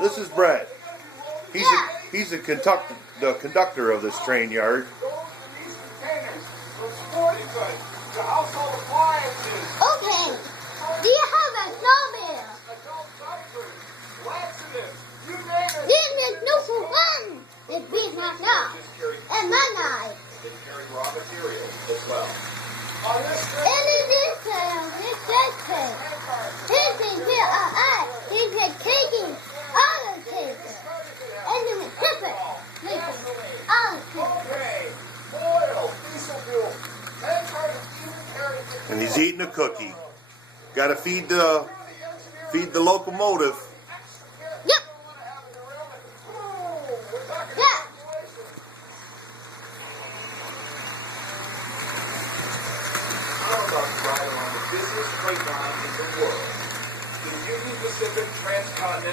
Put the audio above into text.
This is Brett. He's the conductor of this train yard. Okay. Do you have a snowman? This is no for fun. It's being not now. And my night. And in this town, it's that town. He's been here all night. He's been taking all the kids. And then the clipper taking all the kids. And he's eating a cookie. Got to feed the locomotive. Yep. Yeah. How about riding on the busiest freight line in the world? The Union Pacific Transcontinental